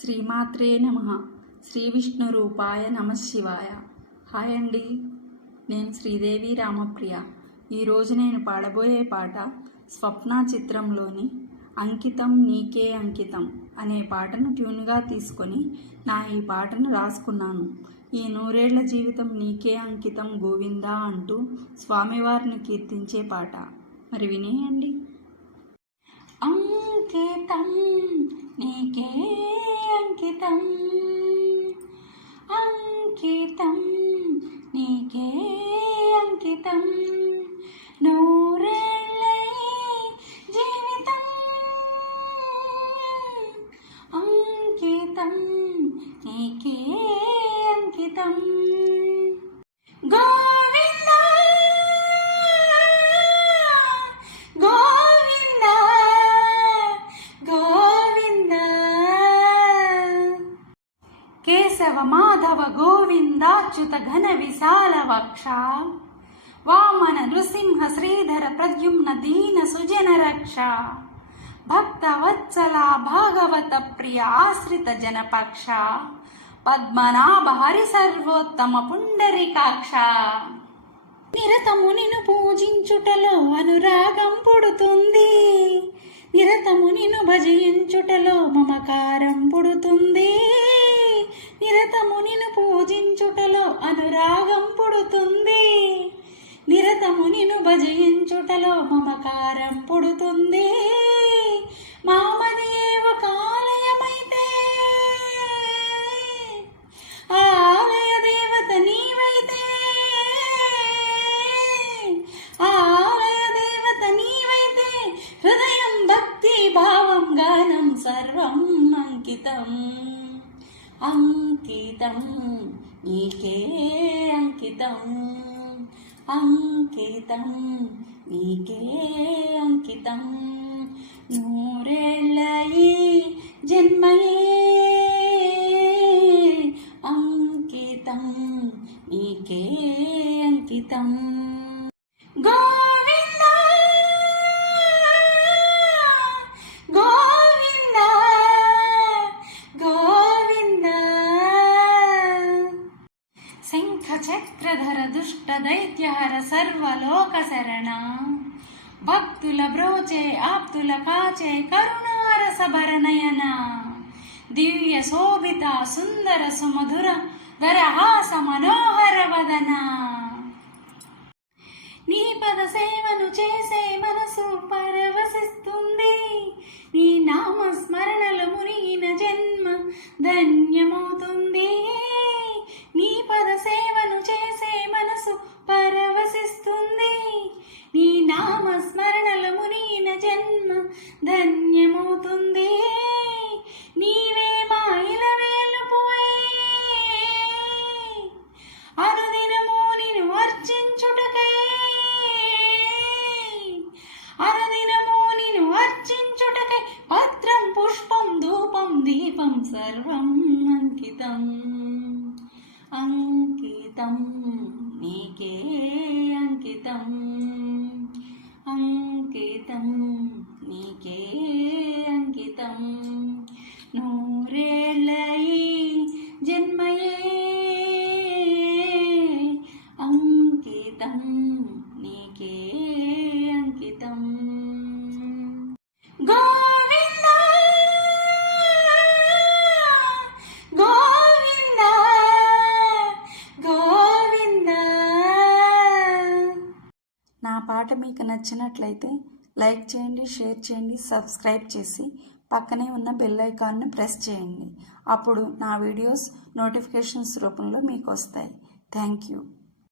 శ్రీమాత్రే నమః. శ్రీ విష్ణు రూపాయ నమఃశివాయ. హాయ్ అండి, నేను శ్రీదేవి రామప్రియ. ఈరోజు నేను పాడబోయే పాట స్వప్న చిత్రంలోని అంకితం నీకే అంకితం అనే పాటను ట్యూన్గా తీసుకొని ఈ పాటను రాసుకున్నాను. ఈ నూరేళ్ల జీవితం నీకే అంకితం గోవిందా అంటూ స్వామివారిని కీర్తించే పాట. మరి వినేయండి. అంకితం నీకే అంకితం, అంకితం నీకే అంకితం, నూరేళ్ళ జీవితం అంకితం నీకే అంకితం. గోవిందా గోవిందా గోవిందా, కేశవ మాధవ గోవిందాచ్యుత ఘన విశాల వక్ష, వామన నృసింహ శ్రీధర ప్రద్యుమ్న దీన సుజన రక్ష, భక్త వత్సల భాగవత ప్రియ ఆశ్రిత జనపక్ష, పద్మనాభ హరి సర్వోత్తమ పుండరీకాక్ష. నిరతము నిన్ను పూజించుటలో అనురాగం పుడుతుంది, నిరతము నిన్ను భజించుటలో మమకారం పుడుతుంది, నిరతము నిన్ను పూజించుటలో అనురాగం పుడుతుంది, నిరతము నిన్ను భజించుటలో మమకారం పుడుతుంది. మామది ఏ ఒక ఆలయమైతే ఆ ఆలయ దేవత నీవైతే, ఆ ఆలయ దేవత నీవైతే, హృదయం భక్తి భావం గానం సర్వం అంకితం, అంకితం నీకే అంకితం, అంకితం నీకే అంకితం, నూరేళ్ళ ఈ జన్మయే అంకితం నీకే అంకితం. గోవిందా గోవిందా గోవిందా, శంఖ చక్రధర దుష్ట దైత్యహర సర్వలోక శరణ, భక్తుల బ్రోచే ఆప్తుల కాచే కరుణారస భరనయన, దివ్య శోభిత సుందర సుమధుర దరహాస మనోహర వదన, నీ పద సేవను చేసే మనసు పరవశిస్తుంది, నీ నామ స్మరణలు మునిగిన జన్మ ధన్యమవుతుంది, నీ పద సేవను చేసే మనసు పరవశిస్తుంది, నీ నామ స్మరణలు మునిగిన జన్మ ధన్యమవుతుంది. నీవే మా ఇలవేలుపువై అనుదినము నిన్ను అర్చించుటకై, అనుదినము నిన్ను అర్చించుటకై, పత్రం పుష్పం ధూపం దీపం సర్వం అంకితం, అంకితం నీకే అంకితం, అంకితం నీకే అంకితం, నూరేళ్ళ ఈ జన్మయే అంకితం నీకే అంకితం. గోవిందా గోవిందా గోవిందా. నా పాట మీకు నచ్చినట్లయితే లైక్ చేయండి, షేర్ చేయండి, సబ్స్క్రైబ్ చేసి పక్కనే ఉన్న బెల్ ఐకాన్ను ప్రెస్ చేయండి. అప్పుడు నా వీడియోస్ నోటిఫికేషన్స్ రూపంలో మీకు వస్తాయి. Thank you.